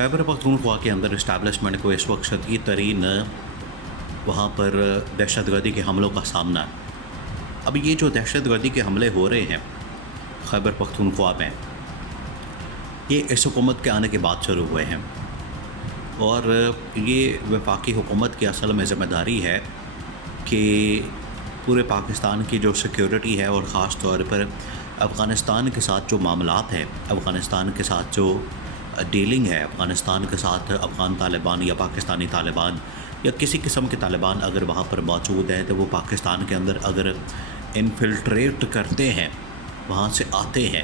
खैबर पख्तूनख्वा के अंदर इस्टेब्लिशमेंट को इस वक्त शदीद तरीन वहाँ पर दहशतगर्दी के हमलों का सामना है। अब ये जो दहशतगर्दी के हमले हो रहे हैं खैबर पख्तूनख्वा में, ये इस हुकूमत के आने के बाद शुरू हुए हैं और ये वफाकी हुकूमत की असल में ज़िम्मेदारी है कि पूरे पाकिस्तान की जो सिक्योरिटी है और ख़ास तौर पर अफ़गानिस्तान के साथ जो मामलात हैं, अफ़गानिस्तान के साथ जो डीलिंग है, अफ़गानिस्तान के साथ अफ़गान तालिबान या पाकिस्तानी तालिबान या किसी किस्म के तालिबान अगर वहाँ पर मौजूद हैं तो वो पाकिस्तान के अंदर अगर इनफिल्ट्रेट करते हैं, वहाँ से आते हैं,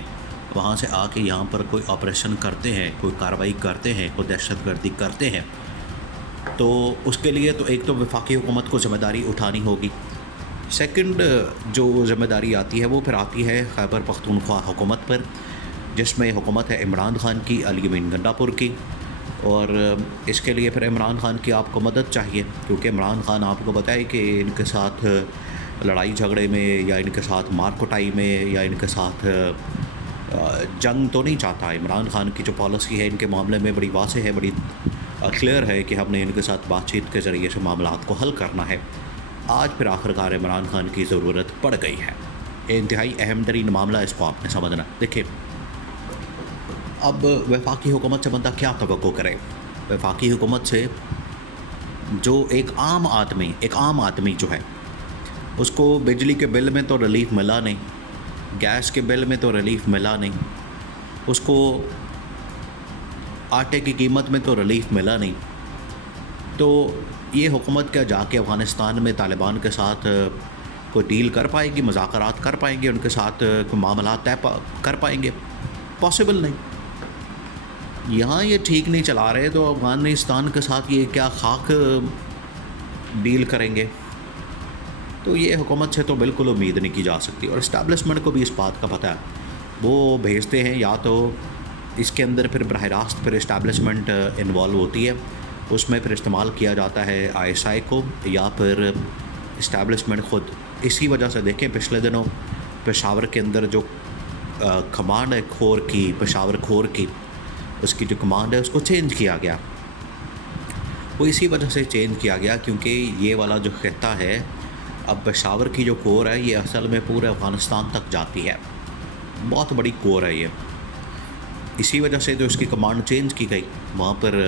वहाँ से आके यहाँ पर कोई ऑपरेशन करते हैं, कोई कार्रवाई करते हैं, कोई दहशतगर्दी करते हैं, तो उसके लिए तो एक तो वफाकी हुकूमत को ज़िम्मेदारी उठानी होगी। सेकंड जो ज़िम्मेदारी आती है वो फिर आती है खैबर पख्तूनख्वा हुकूमत पर, जिसमें हुकूमत है इमरान ख़ान की, अली अमीन गंडापुर की। और इसके लिए फिर इमरान ख़ान की आपको मदद चाहिए, क्योंकि इमरान ख़ान आपको बताए कि इनके साथ लड़ाई झगड़े में या इनके साथ मार कुटाई में या इनके साथ जंग तो नहीं चाहता। इमरान ख़ान की जो पॉलिसी है इनके मामले में बड़ी वाज़ेह है, बड़ी क्लियर है कि हमने इनके साथ बातचीत के ज़रिए से मामलात को हल करना है। आज फिर आखिरकार इमरान ख़ान की ज़रूरत पड़ गई है। इंतहाई अहम तरीन मामला, इसको आपने समझना। देखिए, अब वफाकी हुकूमत से बंदा क्या तवक्को करे? वफाकी हुकूमत से जो एक आम आदमी जो है उसको बिजली के बिल में तो रिलीफ मिला नहीं, गैस के बिल में तो रिलीफ मिला नहीं, उसको आटे की कीमत में तो रिलीफ मिला नहीं, तो ये हुकूमत क्या जाके अफ़गानिस्तान में तालिबान के साथ कोई डील कर पाएगी, मुज़ाकरात कर पाएंगे, उनके साथ कोई मामला तय कर पाएंगे? पॉसिबल नहीं। यहाँ ये ठीक नहीं चला रहे तो अफ़गानिस्तान के साथ ये क्या खाक डील करेंगे? तो ये हुकूमत से तो बिल्कुल उम्मीद नहीं की जा सकती। और इस्टेब्लिशमेंट को भी इस बात का पता है, वो भेजते हैं या तो इसके अंदर फिर बराह रास्त फिर इस्टेब्लिशमेंट इन्वॉल्व होती है, उसमें फिर इस्तेमाल किया जाता है ISI को, या फिर इस्टेब्लिशमेंट ख़ुद। इसी वजह से देखें पिछले दिनों पेशावर के अंदर जो कमांड है पेशावर खोर की, उसकी जो कमांड है उसको चेंज किया गया। वो इसी वजह से चेंज किया गया क्योंकि ये वाला जो खित्ता है, अब पेशावर की जो कोर है ये असल में पूरे अफ़गानिस्तान तक जाती है, बहुत बड़ी कोर है ये। इसी वजह से जो इसकी कमांड चेंज की गई, वहाँ पर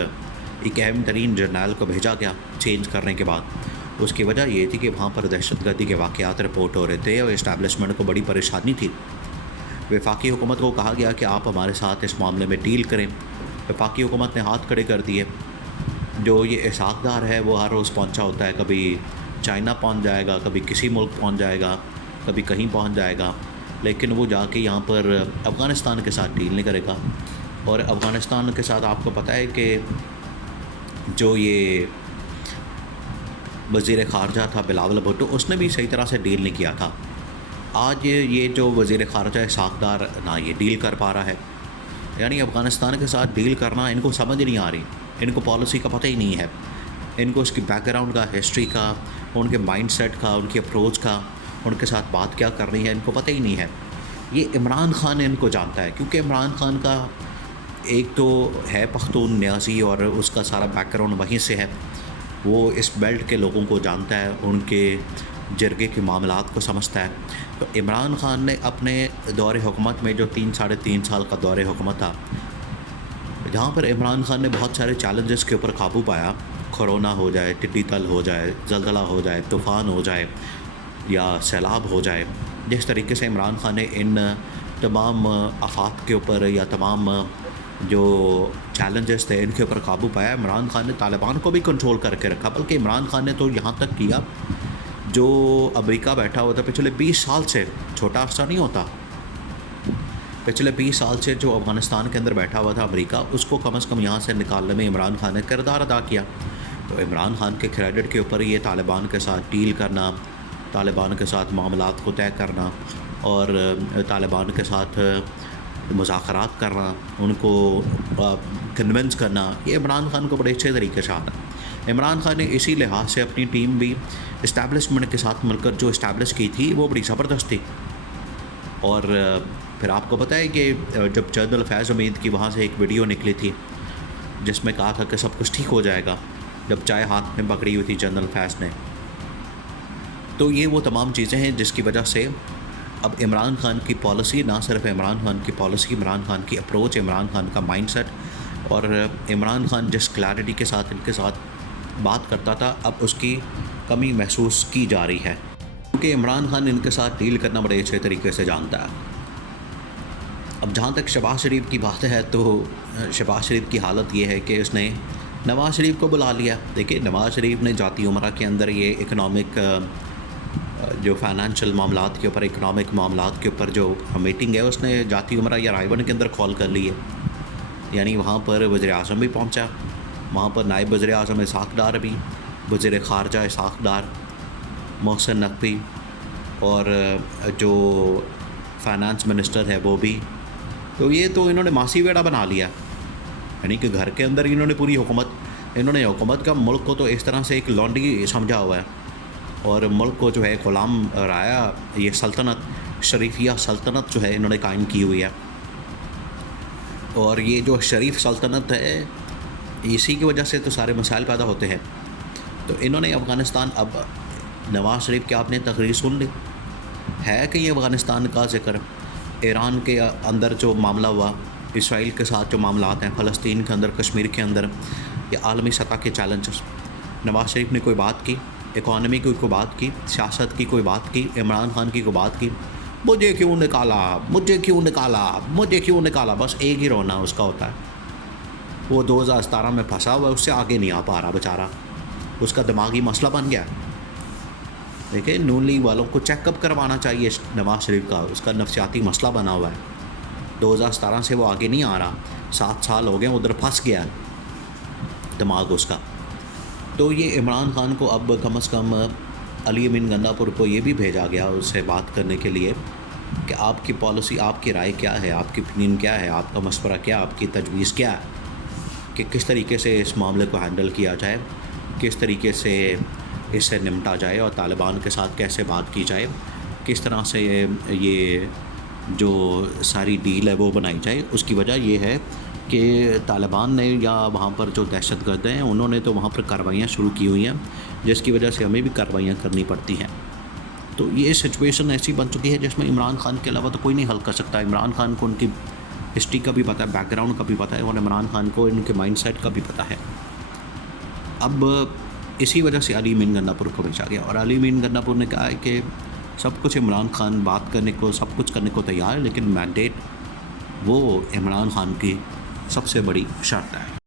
एक अहम तरीन जर्नल को भेजा गया चेंज करने के बाद। उसकी वजह ये थी कि वहाँ पर दहशतगर्दी के वाक़यात रिपोर्ट हो रहे थे और इस्टेब्लिशमेंट को बड़ी परेशानी थी। वफाकी हुकूमत को कहा गया कि आप हमारे साथ इस मामले में डील करें। वफाकी हुकूमत ने हाथ खड़े कर दिए। जो ये इसाक़दार है वो हर रोज़ पहुँचा होता है, कभी चाइना पहुँच जाएगा, कभी किसी मुल्क पहुँच जाएगा, कभी कहीं पहुँच जाएगा, लेकिन वो जाके यहाँ पर अफ़गानिस्तान के साथ डील नहीं करेगा। और अफ़गानिस्तान के साथ आपको पता है कि जो ये वज़ीर ख़ारजा था बिलावल भुट्टो, उसने भी सही तरह से डील नहीं किया था। आज ये जो वज़ीर ख़ारजा इसाक़दार ना ये डील कर पा रहा है, यानी अफ़गानिस्तान के साथ डील करना इनको समझ नहीं आ रही, इनको पॉलिसी का पता ही नहीं है, इनको उसकी बैकग्राउंड का, हिस्ट्री का, उनके माइंडसेट का, उनकी अप्रोच का, उनके साथ बात क्या करनी है इनको पता ही नहीं है। ये इमरान ख़ान इनको जानता है, क्योंकि इमरान ख़ान का एक तो है पख्तून न्याज़ी और उसका सारा बैकग्राउंड वहीं से है। वो इस बेल्ट के लोगों को जानता है, उनके जरगे के मामलात को समझता है। तो इमरान ख़ान ने अपने दौरे हुकूमत में, जो 3 साढ़े 3 साल का दौरे हुकूमत था, जहाँ पर इमरान ख़ान ने बहुत सारे चैलेंजेस के ऊपर काबू पाया, कोरोना हो जाए, टिड्डी दल हो जाए, ज़लज़ला हो जाए, तूफ़ान हो जाए या सैलाब हो जाए, जिस तरीके से इमरान ख़ान ने इन तमाम आफात के ऊपर या तमाम जो चैलेंजेस थे इनके ऊपर काबू पाया, इमरान ख़ान ने तालिबान को भी कंट्रोल करके रखा। बल्कि इमरान ख़ान ने तो यहाँ तक किया, जो अमेरिका बैठा हुआ था पिछले 20 साल से, छोटा अर्सा नहीं होता, पिछले 20 साल से जो अफ़गानिस्तान के अंदर बैठा हुआ था अमेरिका, उसको कम से कम यहाँ से निकालने में इमरान ख़ान ने किरदार अदा किया। तो इमरान ख़ान के क्रेडिट के ऊपर ये तालिबान के साथ डील करना, तालिबान के साथ मामलात को तय करना और तालिबान के साथ मुज़ाकरात करना, उनको कन्विंस करना, ये इमरान ख़ान को बड़े अच्छे तरीके से आता है। इमरान ख़ान ने इसी लिहाज से अपनी टीम भी इस्टेब्लिशमेंट के साथ मिलकर जो इस्टेब्लिश की थी वो बड़ी ज़बरदस्त थी। और फिर आपको पता है कि जब जनरल फैज़ उमीद की वहाँ से एक वीडियो निकली थी जिसमें कहा था कि सब कुछ ठीक हो जाएगा, जब चाय हाथ में पकड़ी हुई थी जनरल फैज़ ने। तो ये वो तमाम चीज़ें हैं जिसकी वजह से अब इमरान खान की पॉलिसी, ना सिर्फ इमरान खान की पॉलिसी, इमरान खान की अप्रोच, इमरान खान का माइंडसेट और इमरान खान जिस क्लैरिटी के साथ इनके साथ बात करता था, अब उसकी कमी महसूस की जा रही है, क्योंकि इमरान खान इनके साथ डील करना बड़े अच्छे तरीके से जानता है। अब जहाँ तक शहबाज शरीफ की बात है, तो शहबाज शरीफ की हालत ये है कि उसने नवाज़ शरीफ को बुला लिया। देखिए, नवाज़ शरीफ ने जाती उमरा के अंदर ये इकनॉमिक जो फाइनेंशियल मामलात के ऊपर, इकनॉमिक मामलात के ऊपर जो मीटिंग है, उसने जाती उमरा या रायवन के अंदर कॉल कर ली है। यानी वहाँ पर वज़ीर आज़म भी पहुँचा, वहाँ पर नायब वज़ीर आज़म इसहाक़ डार भी, वज़ीर ख़ारजा इसहाक़ डार, मोहसिन नकवी और जो फाइनेंस मिनिस्टर है वो भी। तो ये तो इन्होंने मासी बेड़ा बना लिया, यानी कि घर के अंदर इन्होंने पूरी हुकूमत का मुल्क को तो इस तरह से एक लॉन्डी समझा हुआ है और मुल्क को जो है ग़ुलाम राया, ये सल्तनत, शरीफिया सल्तनत जो है इन्होंने कायम की हुई है। और ये जो शरीफ सल्तनत है, इसी की वजह से तो सारे मसाइल पैदा होते हैं। तो इन्होंने अफ़गानिस्तान, अब नवाज़ शरीफ की आपने तकरीर सुन ली है कि ये अफ़गानिस्तान का ज़िक्र, ईरान के अंदर जो मामला हुआ, इसराइल के साथ जो मामलात हैं, फ़लस्तीन के अंदर, कश्मीर के अंदर, या आलमी सतह के चैलेंजेस, नवाज़ शरीफ ने कोई बात की, इकॉनमी की कोई बात की, सियासत की कोई बात की, इमरान खान की कोई बात की, मुझे क्यों निकाला, मुझे क्यों निकाला, मुझे क्यों निकाला, बस एक ही रोना उसका होता है। वो 2017 में फंसा हुआ है, उससे आगे नहीं आ पा रहा बेचारा, उसका दिमागी मसला बन गया। देखिए, नून लीग वालों को चेकअप करवाना चाहिए नवाज़ शरीफ का, उसका नफसियाती मसला बना हुआ है। 2017 से वो आगे नहीं आ रहा, 7 साल हो गए उधर फंस गया दिमाग उसका। तो ये इमरान खान को अब कम से कम अली अमीन गंडापुर को ये भी भेजा गया उससे बात करने के लिए कि आपकी पॉलिसी, आपकी राय क्या है, आपकी ओपिनियन क्या है, आपका मशवरा क्या, आपकी तजवीज़ क्या है कि किस तरीके से इस मामले को हैंडल किया जाए, किस तरीके से इससे निपटा जाए और तालिबान के साथ कैसे बात की जाए, किस तरह से ये जो सारी डील है वो बनाई जाए। उसकी वजह ये है कि तालिबान ने या वहाँ पर जो दहशतगर्द हैं उन्होंने तो वहाँ पर कार्रवाइयाँ शुरू की हुई हैं, जिसकी वजह से हमें भी कार्रवाइयाँ करनी पड़ती हैं। तो ये सिचुएशन ऐसी बन चुकी है जिसमें इमरान खान के अलावा तो कोई नहीं हल कर सकता। इमरान खान को उनकी हिस्ट्री का भी पता है, बैकग्राउंड का भी पता है, और इमरान खान को इनके माइंडसेट का भी पता है। अब इसी वजह से अली अमीन गंडापुर को भेजा गया और अली अमीन गंडापुर ने कहा है कि सब कुछ इमरान खान बात करने को, सब कुछ करने को तैयार है, लेकिन मैंडेट वो इमरान खान की सबसे बड़ी शर्त है।